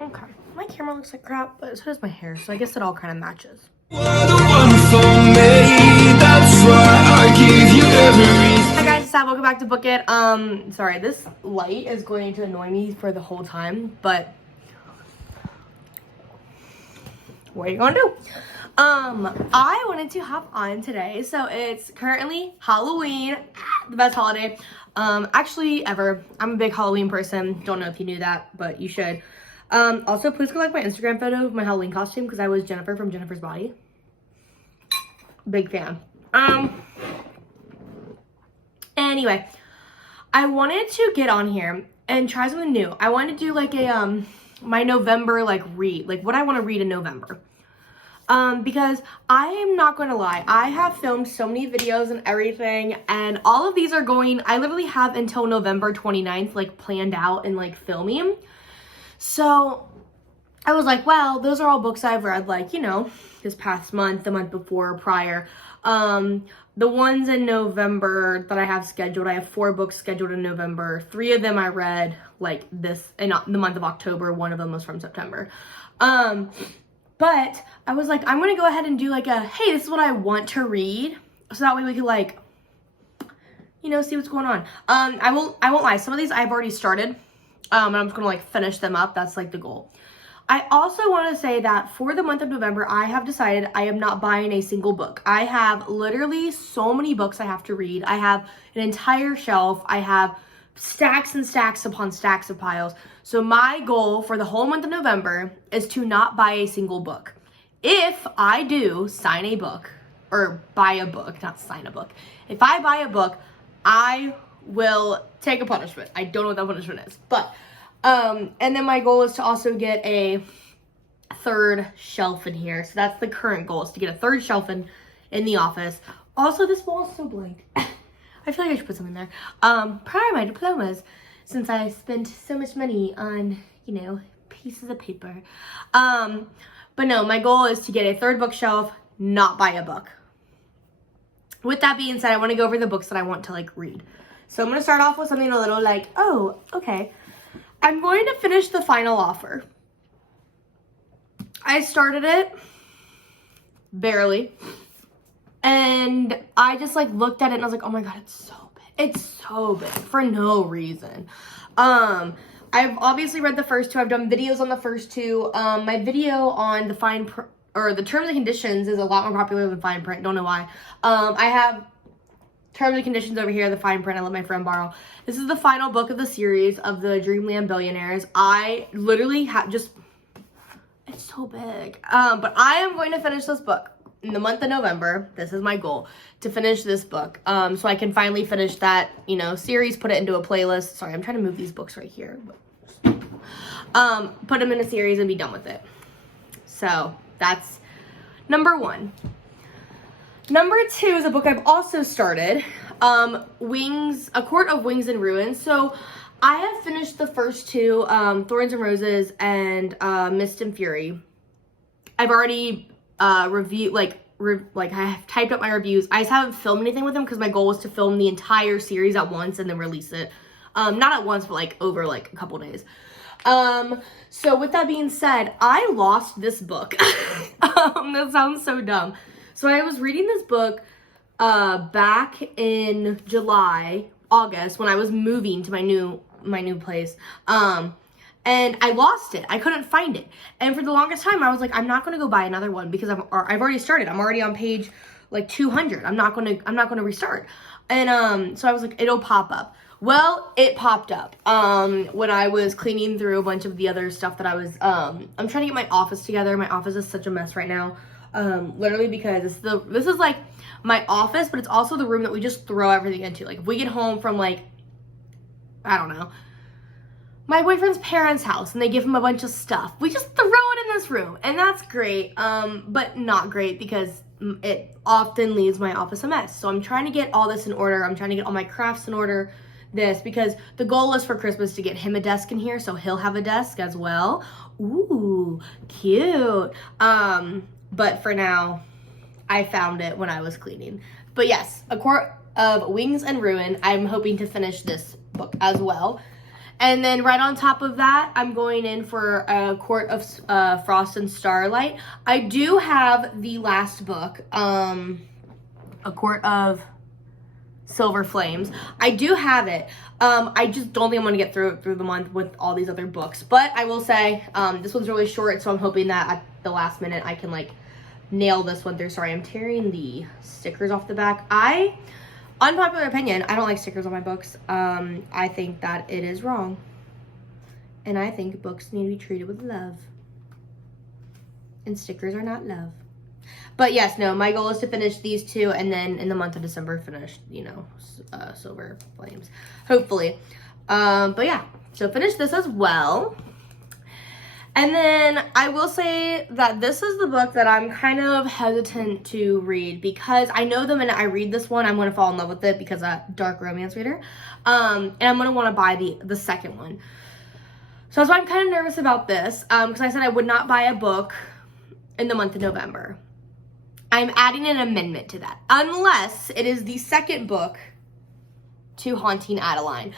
Okay. My camera looks like crap, but so does my hair, so I guess it all kind of matches. Hi guys, it's Sad. Welcome back to Book It. Sorry, this light is going to annoy me for the whole time, but what are you gonna do? I wanted to hop on today. So it's currently Halloween, the best holiday, actually ever. I'm a big Halloween person. Don't know if you knew that, but you should. Also, please go like my Instagram photo of my Halloween costume because I was Jennifer from Jennifer's Body. Big fan. Anyway, I wanted to get on here and try something new. I wanted to do like a, my November, like read, like what I want to read in November. Because I am not going to lie, I have filmed so many videos and everything, and all of these are going, I literally have until November 29th, like planned out and like filming. So I was like, well, those are all books I've read, like, you know, this past month, the month before, prior. The ones in November that I have scheduled, I have 4 books scheduled in November. 3 of them I read like this in the month of October. 1 of them was from September. But I was like, I'm going to go ahead and do like a, hey, this is what I want to read. So that way we could like, you know, see what's going on. I won't lie. Some of these I've already started. And I'm just going to like finish them up. That's like the goal. I also want to say that for the month of November, I have decided I am not buying a single book. I have literally so many books I have to read. I have an entire shelf. I have stacks and stacks upon stacks of piles. So my goal for the whole month of November is to not buy a single book. If I do sign a book, or buy a book, not sign a book. If I buy a book, I will take a punishment. I don't know what that punishment is, but and then my goal is to also get a 3rd shelf in here. So that's the current goal, is to get a 3rd shelf in the office. Also, this wall is so blank. I feel like I should put something there. Prior my diplomas, since I spent so much money on, you know, pieces of paper. But no, my goal is to get a 3rd bookshelf, not buy a book. With that being said, I want to go over the books that I want to like read. So I'm going to start off with something a little like, oh, okay. I'm going to finish The Final Offer. I started it, barely, and I just like looked at it and I was like, oh my god, it's so big. It's so big for no reason. I've obviously read the first 2. I've done videos on the first 2. My video on the the terms and conditions is a lot more popular than fine print. Don't know why. I have terms and conditions over here, the fine print I let my friend borrow. This is the final book of the series of the Dreamland Billionaires. I literally it's so big. But I am going to finish this book in the month of November. This is my goal, to finish this book. So I can finally finish that, you know, series, put it into a playlist. Sorry, I'm trying to move these books right here. Put them in a series and be done with it. So that's number 1. Number 2 is a book I've also started, A Court of Wings and Ruins. So I have finished the first 2, Thorns and Roses and Mist and Fury. I've already reviewed, I have typed up my reviews. I just haven't filmed anything with them because my goal was to film the entire series at once and then release it. Not at once, but like over like a couple days. So with that being said, I lost this book. That sounds so dumb. So I was reading this book back in August, when I was moving to my new place. And I lost it. I couldn't find it. And for the longest time, I was like, I'm not going to go buy another one because I've already started. I'm already on page like 200. I'm not going to restart. And so I was like, it'll pop up. Well, it popped up when I was cleaning through a bunch of the other stuff that I was I'm trying to get my office together. My office is such a mess right now. Literally because this is like my office, but it's also the room that we just throw everything into. Like if we get home from like, I don't know, my boyfriend's parents' house and they give him a bunch of stuff, we just throw it in this room, and that's great, but not great because it often leaves my office a mess. So I'm trying to get all this in order. I'm trying to get all my crafts in order. Because the goal is for Christmas to get him a desk in here, so he'll have a desk as well. Ooh, cute. But for now, I found it when I was cleaning. But yes, A Court of Wings and Ruin. I'm hoping to finish this book as well. And then right on top of that, I'm going in for a quart of Frost and Starlight. I do have the last book, a quart of Silver Flames. I do have it. I just don't think I'm going to get through the month with all these other books. But I will say, this one's really short, so I'm hoping that at the last minute I can, like, nail this one through. Sorry, I'm tearing the stickers off the back. Unpopular opinion, I don't like stickers on my books. I think that it is wrong. And I think books need to be treated with love. And stickers are not love. But yes, no, my goal is to finish these two and then in the month of December finish, you know, Silver Flames. Hopefully. But yeah, so finish this as well. And then I will say that this is the book that I'm kind of hesitant to read because I know the minute I read this one, I'm going to fall in love with it because I'm a dark romance reader. And I'm going to want to buy the second one. So that's why I'm kind of nervous about this because I said I would not buy a book in the month of November. I'm adding an amendment to that unless it is the second book to Haunting Adeline.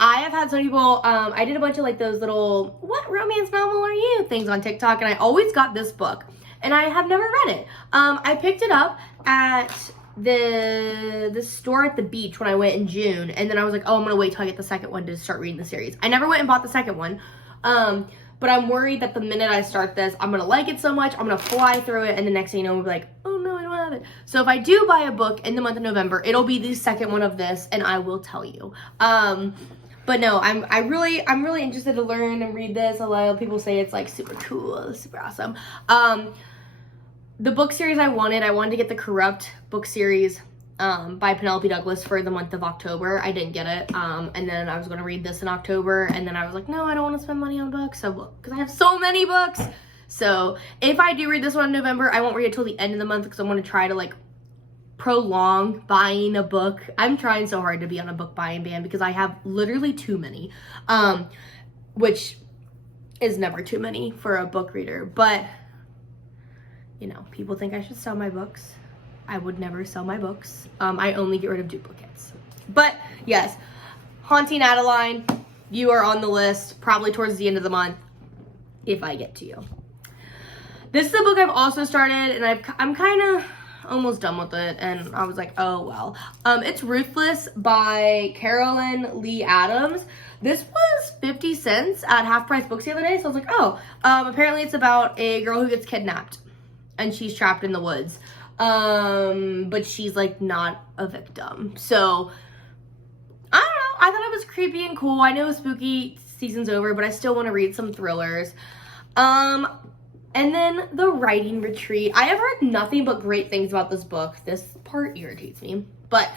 I have had some people, I did a bunch of like those little, what romance novel are you things on TikTok, and I always got this book, and I have never read it. I picked it up at the store at the beach when I went in June, and then I was like, oh, I'm going to wait till I get the second one to start reading the series. I never went and bought the second one, but I'm worried that the minute I start this, I'm going to like it so much, I'm going to fly through it, and the next thing you know, we'll be like, oh no, I don't have it. So if I do buy a book in the month of November, it'll be the second one of this, and I will tell you. But no, I'm really interested to learn and read this. A lot of people say it's like super cool, super awesome. The book series I wanted to get the Corrupt book series by Penelope Douglas for the month of October. I didn't get it. And then I was going to read this in October, and then I was like, no, I don't want to spend money on books, so because I have so many books. So if I do read this one in November, I won't read it till the end of the month because I want to try to like prolong buying a book. I'm trying so hard to be on a book buying ban because I have literally too many, which is never too many for a book reader. But you know, people think I should sell my books. I would never sell my books. I only get rid of duplicates. But yes, Haunting Adeline, you are on the list probably towards the end of the month if I get to you. This is a book I've also started, and I'm kind of almost done with it, and I was like, oh well. It's Ruthless by Carolyn Lee Adams. This was 50 cents at Half Price Books the other day, so I was like, oh. Apparently it's about a girl who gets kidnapped, and she's trapped in the woods. But she's like not a victim. So, I don't know. I thought it was creepy and cool. I know spooky season's over, but I still want to read some thrillers. And then The Writing Retreat. I have heard nothing but great things about this book. This part irritates me, but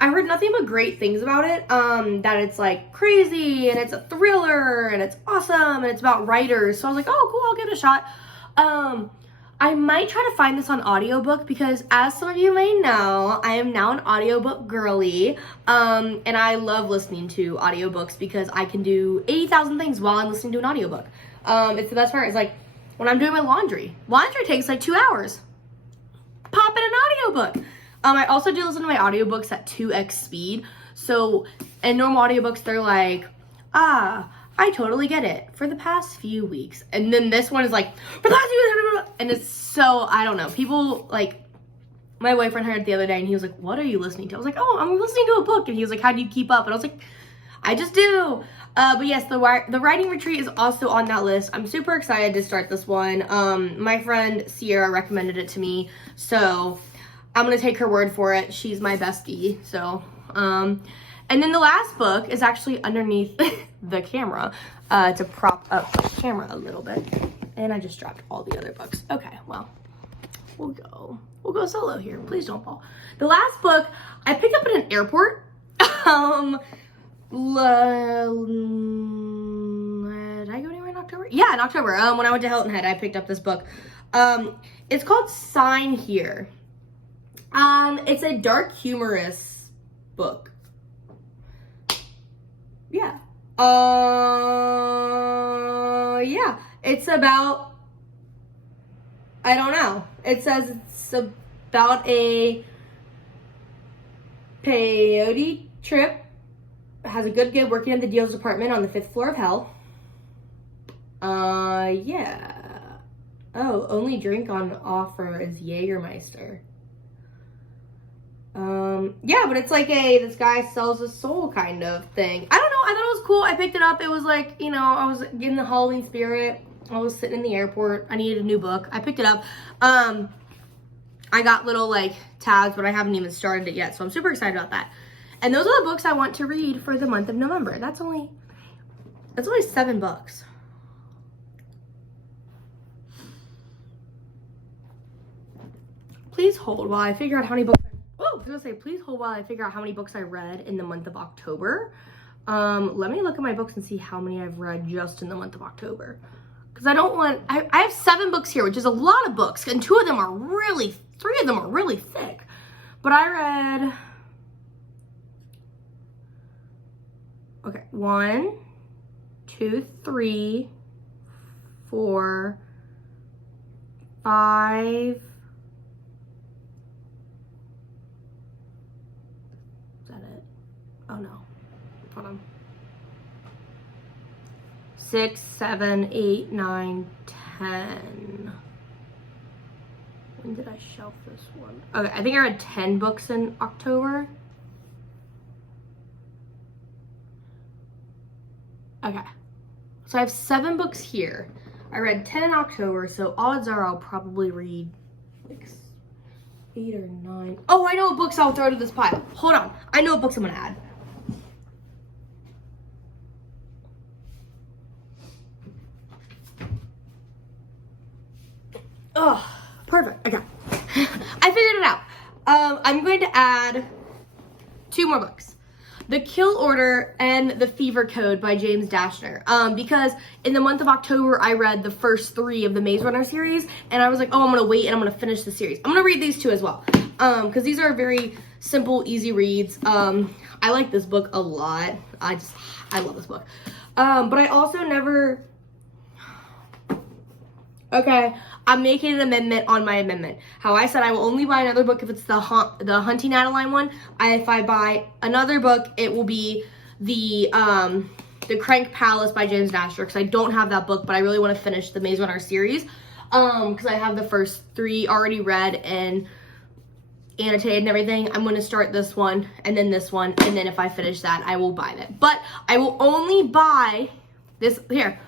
I heard nothing but great things about it. That it's like crazy and it's a thriller and it's awesome and it's about writers. So I was like, oh cool, I'll give it a shot. I might try to find this on audiobook because as some of you may know, I am now an audiobook girly. And I love listening to audiobooks because I can do 80,000 things while I'm listening to an audiobook. It's the best part. It's like when I'm doing my laundry. Laundry takes like 2 hours. Pop in an audiobook. I also do listen to my audiobooks at 2x speed. So in normal audiobooks, they're like, I totally get it for the past few weeks. And then this one is like, for the past few weeks, and it's so, I don't know. People like, my boyfriend heard it the other day and he was like, what are you listening to? I was like, oh, I'm listening to a book. And he was like, how do you keep up? And I was like, I just do. But yes, the Writing Retreat is also on that list. I'm super excited to start this one. My friend Sierra recommended it to me, so I'm gonna take her word for it. She's my bestie. So, and then the last book is actually underneath the camera to prop up the camera a little bit. And I just dropped all the other books. Okay, well, we'll go solo here. Please don't fall. The last book I picked up at an airport. Did I go anywhere in October? Yeah, in October. When I went to Hilton Head, I picked up this book. It's called Sign Here. It's a dark, humorous book. Yeah. Yeah. It's about, I don't know. It says it's about a peyote trip has a good gig working in the deals department on the 5th floor of hell. Yeah. Oh, only drink on offer is Jägermeister. Yeah, but it's like this guy sells a soul kind of thing. I don't know, I thought it was cool. I picked it up. It was like, you know, I was getting the Halloween spirit. I was sitting in the airport. I needed a new book. I picked it up. I got little like tabs, but I haven't even started it yet, so I'm super excited about that. And those are the books I want to read for the month of November. That's only 7 books. Please hold while I figure out how many books. Oh, I was gonna say, please hold while I figure out how many books I read in the month of October. Let me look at my books and see how many I've read just in the month of October. Because I don't want, I have 7 books here, which is a lot of books, and 3 of them are really thick. But I read, okay, 1, 2, 3, 4, 5, oh no, hold on. 6, 7, 8, 9, 10. When did I shelf this one? Okay, I think I read 10 books in October. Okay, so I have 7 books here. I read 10 in October, so odds are I'll probably read like 8 or 9. Oh, I know what books I'll throw to this pile. Hold on, I know what books I'm gonna add. Oh, perfect. Okay. I figured it out. I'm going to add 2 more books. The Kill Order and The Fever Code by James Dashner. Because in the month of October, I read the first 3 of the Maze Runner series, and I was like, oh, I'm going to wait and I'm going to finish the series. I'm going to read these 2 as well. Because these are very simple, easy reads. I like this book a lot. I love this book. But I also never... Okay, I'm making an amendment on my amendment. How I said I will only buy another book if it's the Hunting Adeline one. If I buy another book, it will be the Crank Palace by James Dashner, because I don't have that book, but I really want to finish the Maze Runner series. Because I have the first 3 already read and annotated and everything. I'm going to start this one and then this one, and then if I finish that, I will buy that. But I will only buy this here.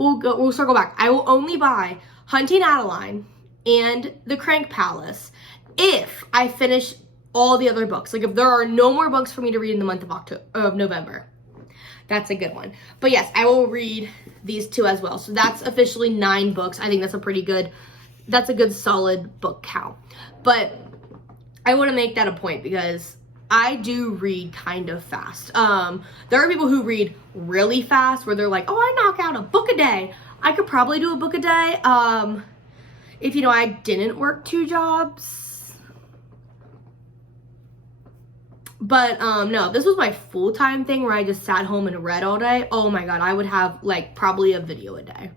We'll circle back. I will only buy Hunting Adeline and The Crank Palace if I finish all the other books. Like if there are no more books for me to read in the month of November. That's a good one. But yes, I will read these 2 as well. So that's officially 9 books. I think that's a good solid book count. But I want to make that a point because I do read kind of fast. There are people who read really fast where they're like, oh, I knock out a book a day. I could probably do a book a day. If, you know, I didn't work 2 jobs. But, no, this was my full-time thing where I just sat home and read all day. Oh my God, I would have like probably a video a day.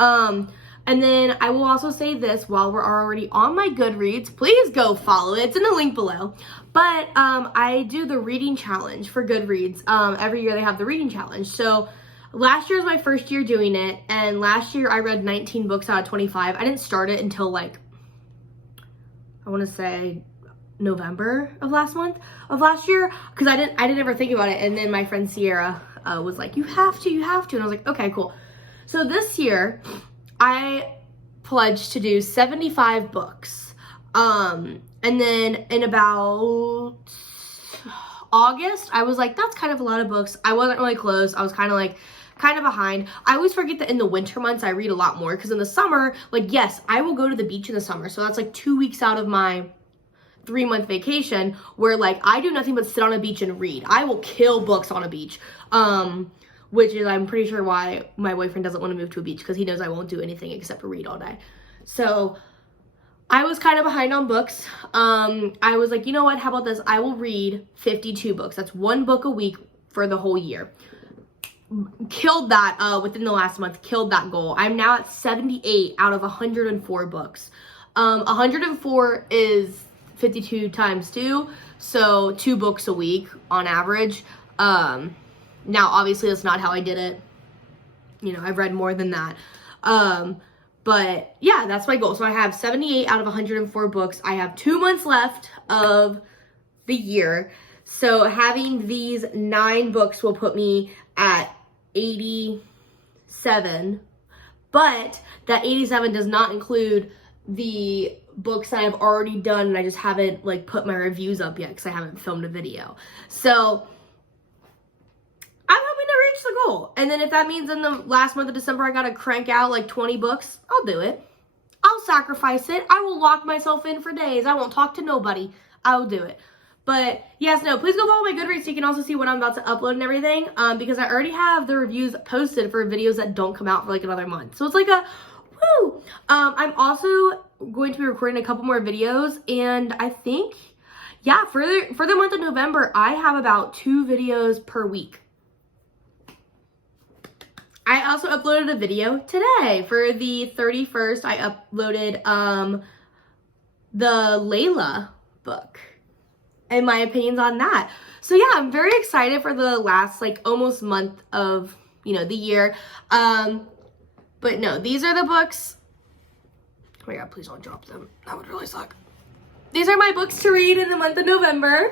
And then I will also say this while we're already on my Goodreads, please go follow it. It's in the link below. But I do the reading challenge for Goodreads. Every year they have the reading challenge. So last year was my first year doing it. And last year I read 19 books out of 25. I didn't start it until like, I want to say November of last year. Because I didn't ever think about it. And then my friend Sierra was like, you have to. And I was like, okay, cool. So this year I pledged to do 75 books. And then in about August, I was like, that's kind of a lot of books. I wasn't really close. I was kind of behind. I always forget that in the winter months, I read a lot more. Because in the summer, like, yes, I will go to the beach in the summer. So that's like 2 weeks out of my 3-month vacation where like I do nothing but sit on a beach and read. I will kill books on a beach. Which is, I'm pretty sure why my boyfriend doesn't want to move to a beach, because he knows I won't do anything except read all day. So I was kind of behind on books. I was like, you know what, how about this? I will read 52 books. That's 1 book a week for the whole year. Killed that within the last month, killed that goal. I'm now at 78 out of 104 books. 104 is 52 times 2, so 2 books a week on average. Now, obviously, that's not how I did it. You know, I've read more than that. But yeah, that's my goal. So I have 78 out of 104 books. I have 2 months left of the year. So having these 9 books will put me at 87. But that 87 does not include the books that I've already done and I just haven't like put my reviews up yet because I haven't filmed a video. So I'm hoping to reach the goal. And then if that means in the last month of December I gotta crank out like 20 books, I'll do it. I'll sacrifice it. I will lock myself in for days. I won't talk to nobody. I will do it. But yes, no, please go follow my Goodreads so you can also see what I'm about to upload and everything. Because I already have the reviews posted for videos that don't come out for like another month. So it's like a woo. I'm also going to be recording a couple more videos, and I think, yeah, for the month of November, I have about 2 videos per week. I also uploaded a video today for the 31st. I uploaded the Layla book and my opinions on that. So yeah, I'm very excited for the last like almost month of, you know, the year. But no, these are the books. Oh my God, please don't drop them. That would really suck. These are my books to read in the month of November.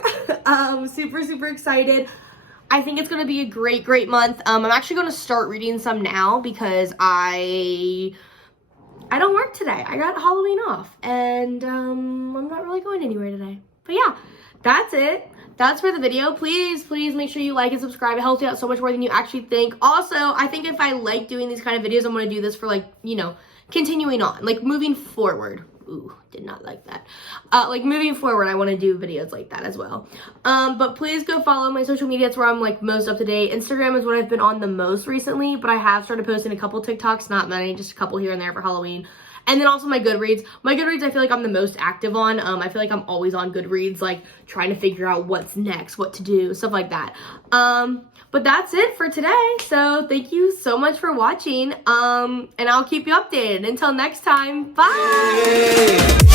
Super, super excited. I think it's going to be a great, great month. I'm actually going to start reading some now because I don't work today. I got Halloween off and I'm not really going anywhere today. But yeah, that's it. That's for the video. Please, please make sure you like and subscribe. It helps you out so much more than you actually think. Also, I think if I like doing these kind of videos, I'm going to do this for like, you know, continuing on, like moving forward. Ooh, did not like that. Like moving forward, I want to do videos like that as well. But please go follow my social media. It's where I'm like most up to date. Instagram is what I've been on the most recently, but I have started posting a couple TikToks, not many, just a couple here and there for Halloween. And then also my Goodreads. My Goodreads, I feel like I'm the most active on. I feel like I'm always on Goodreads, like trying to figure out what's next, what to do, stuff like that. But that's it for today. So thank you so much for watching. And I'll keep you updated. Until next time, bye!